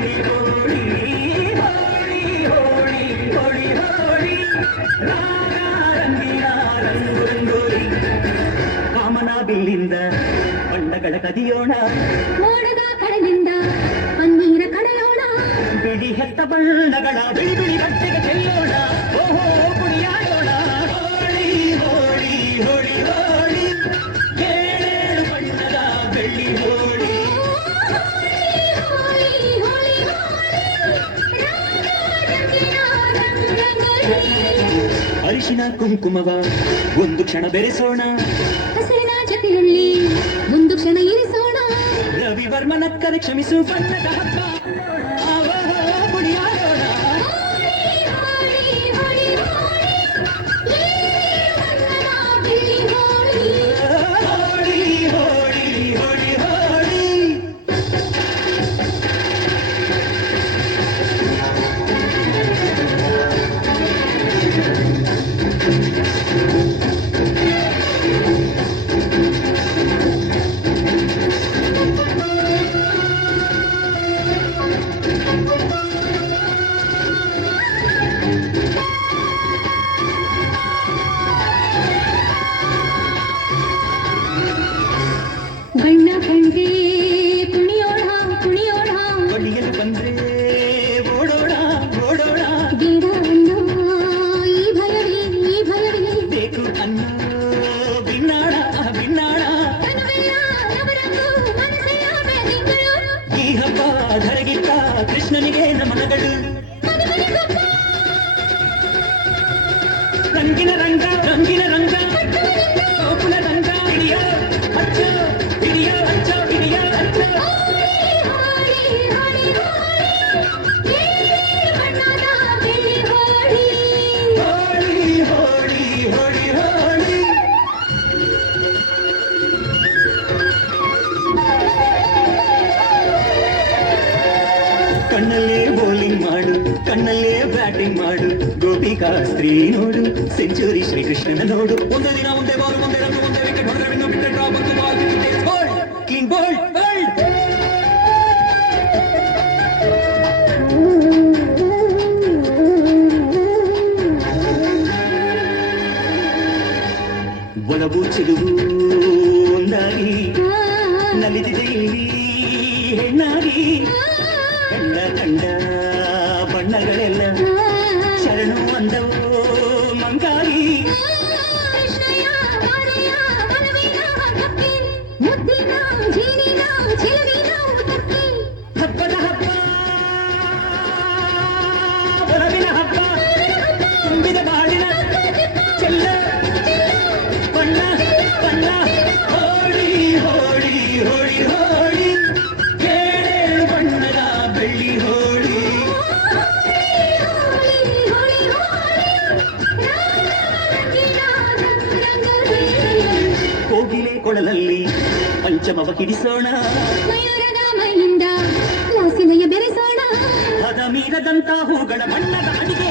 ಬೆಳ್ಳಿ ಹೋಳಿ ಹೋಳಿ ಹೋಳಿ ಹೋಳಿ ಹೋಳಿ ರಾಗ ರಂಗಿನ ರಂಗು ರಂಗೋಲಿ ಕಾಮನ ಬಿಲ್ಲಿಂದ ಬಣ್ಣಗಳ ಕದಿಯೋಣ ಮೋಡದ ಕಡಲಿಂದ ಪನ್ನೀರ ಕಡೆಯೋಣ ಬಿಡಿ ಹೆತ್ತ ಬಣ್ಣಗಳ ಬಿಳಿ ಬಿಳಿ ಬಟ್ಟೆಗೆ ಚೆಲ್ಲೋಣ ಓಹೋ ಕುಣಿಯಾಡೋಣ ಹೋಳಿ ಹೋಳಿ ಹೋಳಿ ಹೋಳಿ ಏಳೇಳು ಬಣ್ಣದ ಬೆಳ್ಳಿ ಹೋಳಿ ಅರಿಶಿನ ಕುಂಕುಮವ ಒಂದು ಕ್ಷಣ ಬೆರೆಸೋಣ ಹಸಿರಿನ ಜೊತೆಯಲ್ಲಿ ಒಂದು ಕ್ಷಣ ಇರಿಸೋಣ ರವಿವರ್ಮನಕ್ಕರೆ ಕ್ಷಮಿಸು ಬಣ್ಣದ ಹಬ್ಬ ಕುಣಿಯಾಡೋಣ ಹೋಳಿ ಹೋಳಿ ಹೋಳಿ ಹೋಳಿ ಬಣ್ಣ ಕಂಡೆ ಕುಣಿಯೋಣ ಕುಣಿಯೋಣ ಬಳಿಯಲು ಬಂದ್ರೆ ಓಡೋಣ ಓಡೋಣ ಬೇಡ ಅನ್ನೋ ಈ ಭಯವೇ ಬೇಕು ಅನ್ನೋ ಬಿನ್ನಾಣ ಬಿನ್ನಾಣ ತನುವೆಲ್ಲ ನವರಂಗು ಮನಸ್ಸೆಲ್ಲ ಬೆಳದಿಂಗಳು ಈ ಹಬ್ಬ ಧರಗಿತ್ತ ಕೃಷ್ಣನಿಗೆ ನಮನಗಳು ರಂಗಿನ ರಂಗ ರಂಗಿನ ರಂಗ ಗೋಕುಲ ರಂಗ ಹಿಡಿಯೋ ಹಚ್ಚ ಹಿಡಿಯೋ ಹಚ್ಚ ಹಿಡಿಯೋ ಹಚ್ಚ ಹೋಳಿ ಹೋಳಿ ಹೋಳಿ ಹೋಳಿ ಕಣ್ಣಲ್ಲೇ ಬೌಲಿಂಗ್ ಮಾಡು ಕಣ್ಣಲ್ಲೇ ಬ್ಯಾಟಿಂಗ್ ಮಾಡು ಗೋಪಿಕಾ ಸ್ತ್ರೀ ನೋಡು ಸೆಂಚುರಿ ಶ್ರೀಕೃಷ್ಣನ ನೋಡು ಒಂದೇ ದಿನ ಒಂದೇ ಬಾಲ್ ಒಂದೇ ರನ್ ಒಂದೇ ವಿಕೆಟ್ ಹೊಡೆದ್ರೆ ವಿನ್ನು ಬಿಟ್ಟರೆ ಡ್ರಾಪ್ ಒಂದು ಬಾಲ್ ಕ್ಲೀನ್ ಬೋಲ್ಡ್ ಬೋಲ್ಡ್ ಒಲವು ಚೆಲುವು ಒಂದಾಗಿ ನಲಿದಿದೆ ಇಲ್ಲಿ ಹೆಣ್ಣಾಗಿ ಕಂಡ ಕಂಡ ಬಣ್ಣಗಳೆಲ್ಲ ಶರಣು ಅಂದವು ಮಂಗಾಗಿ ಹಬ್ಬದ ಹಬ್ಬ ಒಲವಿನ ಹಬ್ಬ ತುಂಬಿದ ಬಾಳಿನ ಚೆಲ್ಲ ಬಣ್ಣ ಬಣ್ಣ ಹೋಳಿ ಹೋಳಿ ಹೋಳಿ ಹೋಳಿ ಏಳೇಳು ಬಣ್ಣದ ಬೆಳ್ಳಿ ಹೋಳಿ ಕೋಗಿಲೆ ಕೊಳಲಲ್ಲಿ ಪಂಚಮವ ಕಿಡಿಸೋಣ ಮಯೂರದ ಮೈಯಿಂದ ಲಾಸಿಮಯ ಬೆರೆಸೋಣ ಹದ ಮೀರದಂತ ಹೂಗಳ ಬಣ್ಣದ ಅಡಿಗೆ